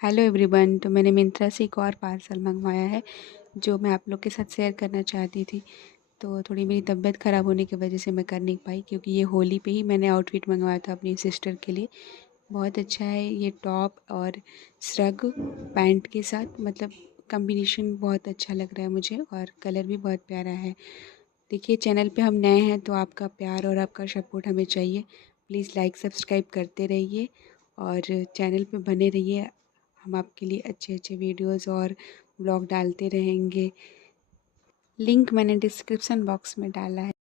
Hello everyone. तो मैंने मिंत्रा से एक और पार्सल मंगवाया है जो मैं आप लोग के साथ शेयर करना चाहती थी। तो थोड़ी मेरी तबीयत ख़राब होने की वजह से मैं कर नहीं पाई, क्योंकि ये होली पे ही मैंने आउटफिट मंगवाया था अपनी सिस्टर के लिए। बहुत अच्छा है ये टॉप और श्रग पैंट के साथ, मतलब कॉम्बिनेशन बहुत अच्छा लग रहा है मुझे, और कलर भी बहुत प्यारा है। देखिए, चैनल पे हम नए हैं तो आपका प्यार और आपका सपोर्ट हमें चाहिए। प्लीज़ लाइक सब्सक्राइब करते रहिए और चैनल पे बने रहिए। हम आपके लिए अच्छे अच्छे वीडियोस और व्लॉग डालते रहेंगे। लिंक मैंने डिस्क्रिप्शन बॉक्स में डाला है।